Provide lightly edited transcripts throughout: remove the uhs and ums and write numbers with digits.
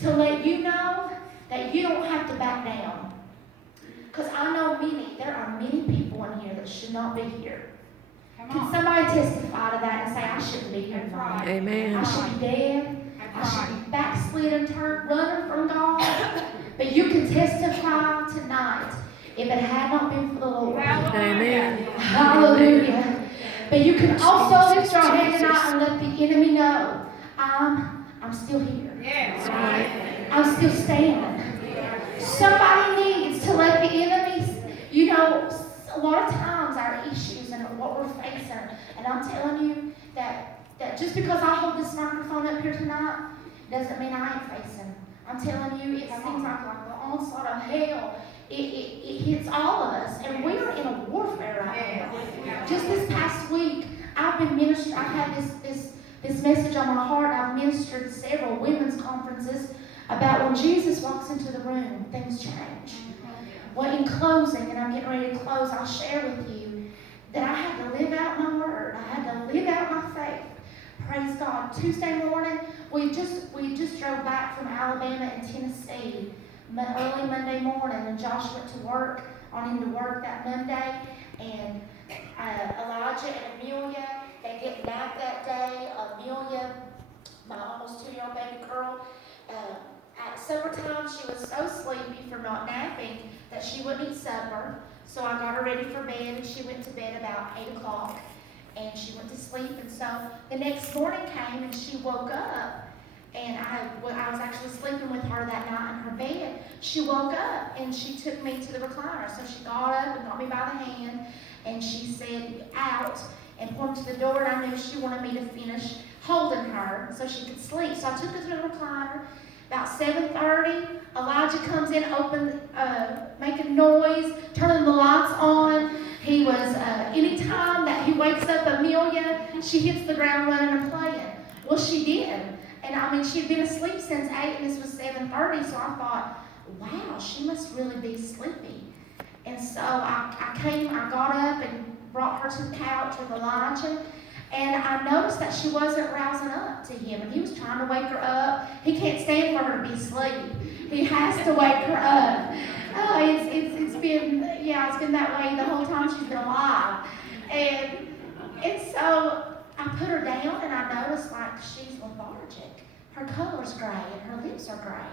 to let you know that you don't have to back down. Because I know there are many people in here that should not be here. Can somebody testify to that and say, I shouldn't be here tonight? Amen. I should be dead. I should be backslidden, running from God. But you can testify tonight if it had not been for the Lord. Amen. Hallelujah. But you can also lift your hand tonight and let the enemy know, I'm still here. I'm still standing. Somebody needs to let the enemies, a lot of times our issues and what we're facing, and I'm telling you that just because I hold this microphone up here tonight doesn't mean I ain't facing. I'm telling you, it seems like the onslaught of hell. It hits all of us, and we're in a warfare right now. Just this past week, I've been ministering. I've had this message on my heart. I've ministered several women's conferences about when Jesus walks into the room, things change. Well, in closing, and I'm getting ready to close, I'll share with you that I had to live out my word. I had to live out my faith. Praise God. Tuesday morning, we just drove back from Alabama and Tennessee early Monday morning, and Josh went to work, on into work that Monday, and Elijah and Amelia, they didn't nap that day. Amelia, my almost 2-year-old baby girl, at supper time, she was so sleepy from not napping that she wouldn't eat supper. So I got her ready for bed, and she went to bed about 8 o'clock, and she went to sleep. And so the next morning came, and she woke up, and I was actually sleeping with her that night in her bed. She woke up, and she took me to the recliner. So she got up and got me by the hand, and she said, out, and pointed to the door, and I knew she wanted me to finish holding her so she could sleep. So I took her to the recliner. About 7:30, Elijah comes in, making noise, turning the lights on. He was, anytime that he wakes up Amelia, she hits the ground running and playing. Well, she did. And she'd been asleep since 8, and this was 7:30, so I thought, wow, she must really be sleepy. And so I got up and brought her to the couch with Elijah. And I noticed that she wasn't rousing up to him, and he was trying to wake her up. He can't stand for her to be asleep. He has to wake her up. Oh, it's been that way the whole time she's been alive. And so I put her down, and I noticed like she's lethargic. Her color's gray, and her lips are gray.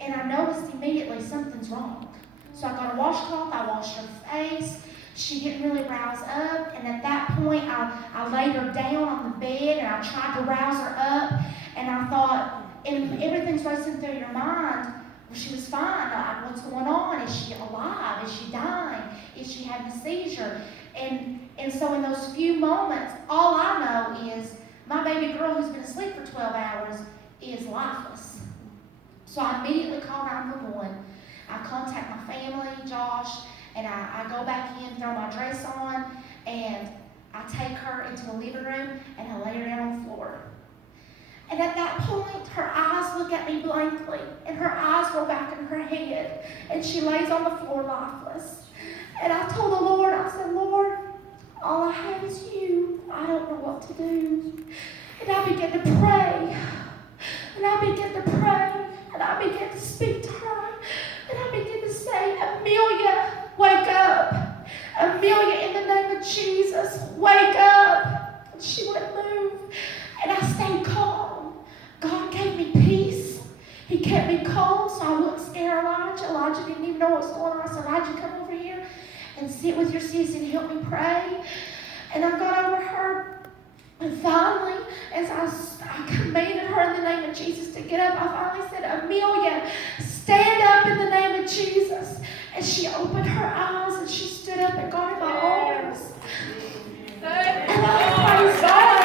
And I noticed immediately something's wrong. So I got a washcloth, I washed her face. She didn't really rouse up, and at that point, I laid her down on the bed, and I tried to rouse her up, and I thought, and everything's racing through your mind. Well, she was fine. What's going on? Is she alive? Is she dying? Is she having a seizure? And so in those few moments, all I know is my baby girl who's been asleep for 12 hours is lifeless. So I immediately called 911. I contact my family, Josh, and I go back in, throw my dress on, and I take her into the living room, and I lay her down on the floor. And at that point, her eyes look at me blankly, and her eyes go back in her head, and she lays on the floor lifeless. And I told the Lord, I said, Lord, all I have is you. I don't know what to do. And I began to pray, and I began to pray, and I began to speak to her, and I began to say, Amelia, wake up. Amelia, in the name of Jesus, wake up. And she wouldn't move. And I stayed calm. God gave me peace. He kept me calm so I wouldn't scare Elijah. Elijah didn't even know what was going on. I said, Elijah, come over here and sit with your sis and help me pray. And I got over her. And finally, as I commanded her in the name of Jesus to get up, I finally said, Amelia, stand up in the name of Jesus. And she opened her eyes and she stood up and got in my arms. And I praise God.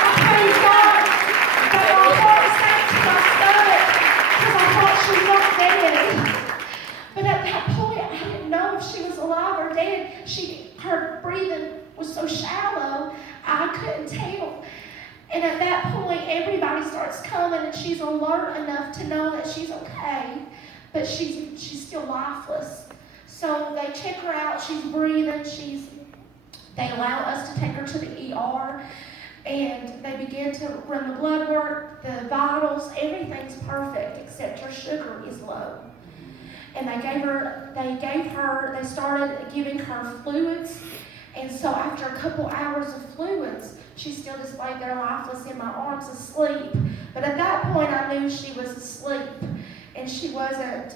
I praise God. But my heart sank to my stomach because I thought she was not dead. But at that point, I didn't know if she was alive or dead. Her breathing was so shallow, I couldn't tell. And at that point, everybody starts coming, and she's alert enough to know that she's okay, but she's still lifeless. So they check her out. She's breathing. They allow us to take her to the ER, And they began to run the blood work, the vitals, everything's perfect except her sugar is low. And they started giving her fluids. And so after a couple hours of fluids, she still just laid there lifeless in my arms asleep. But at that point, I knew she was asleep. And she wasn't,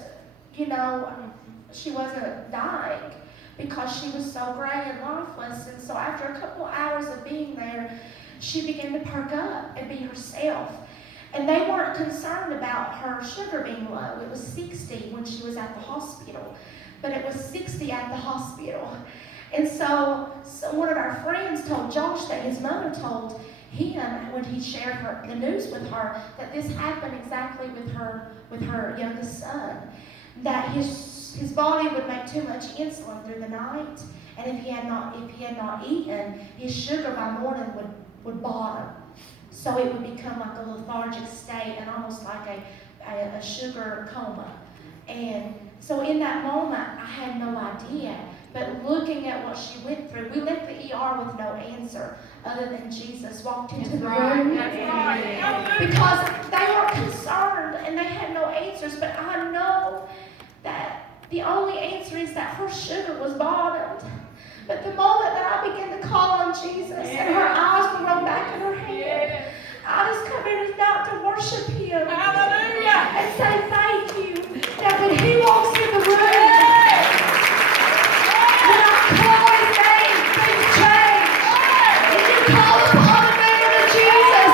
she wasn't dying because she was so gray and lifeless. And so after a couple hours of being there, she began to perk up and be herself. And they weren't concerned about her sugar being low. It was 60 when she was at the hospital. But it was 60 at the hospital. And so one of our friends told Josh that his mother told him when he shared the news with her that this happened exactly with her youngest son, that his body would make too much insulin through the night, and if he had not eaten, his sugar by morning would bottom. So it would become like a lethargic state and almost like a sugar coma. And so in that moment, I had no idea. But looking at what she went through, we left the ER with no answer other than Jesus walked into the room. Because they were concerned and they had no answers. But I know that the only answer is that her sugar was bottomed. But the moment that I began to call on Jesus and her eyes were rolled back in her head, I just come in tonight to worship Him. Hallelujah! And say thank you. That when He walks in the room, when I call His name, things change. When you call upon the name of Jesus,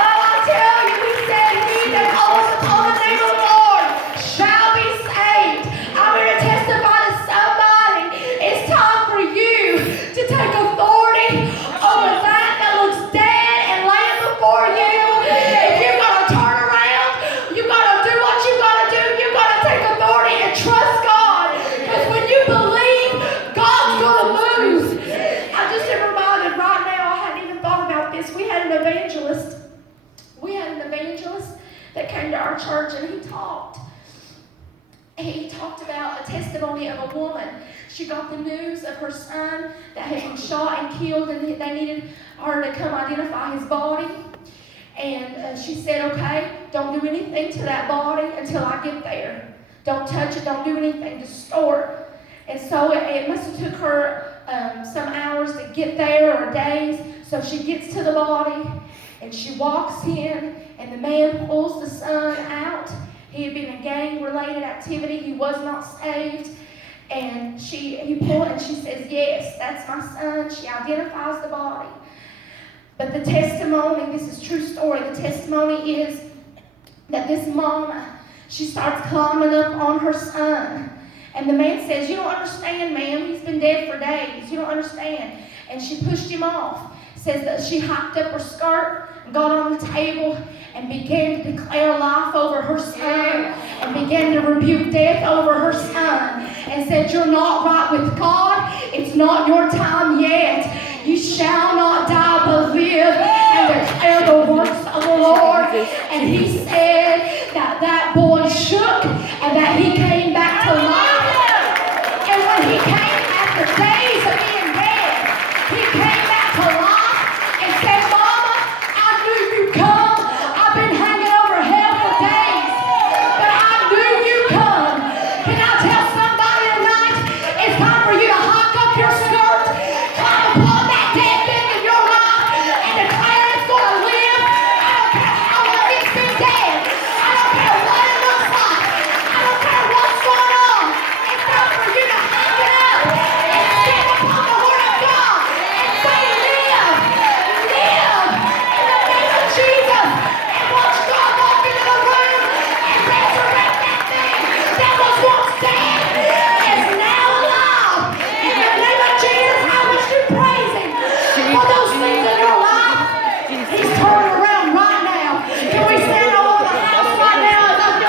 I tell you, He said, He that calls upon the name of the Lord shall be saved. I'm here to testify to somebody. It's time for you to take authority over that looks dead and laying before you. If you're going to turn around, you've got to do what you've got to do. You've got to take authority and trust God. Because when you believe, God's going to move. I'm just reminded right now, I hadn't even thought about this. We had an evangelist. That came to our church and he talked. He talked about a testimony of a woman. She got the news of her son that had been shot and killed, and they needed her to come identify his body. And she said, okay, don't do anything to that body until I get there. Don't touch it, don't do anything, just store it. And so it must have took her some hours to get there or days. So she gets to the body and she walks in, and the man pulls the son out. He had been in gang-related activity. He was not saved. And he pulled, and she says, yes, that's my son. She identifies the body. But the testimony, this is a true story, the testimony is that this mama, she starts climbing up on her son. And the man says, you don't understand, ma'am. He's been dead for days. You don't understand. And she pushed him off. Says that she hiked up her skirt, got on the table, and began to declare life over her son, and began to rebuke death over her son, and said, you're not right with God. It's not your time yet. You shall not die but live and declare the works of the Lord. And he said that boy shook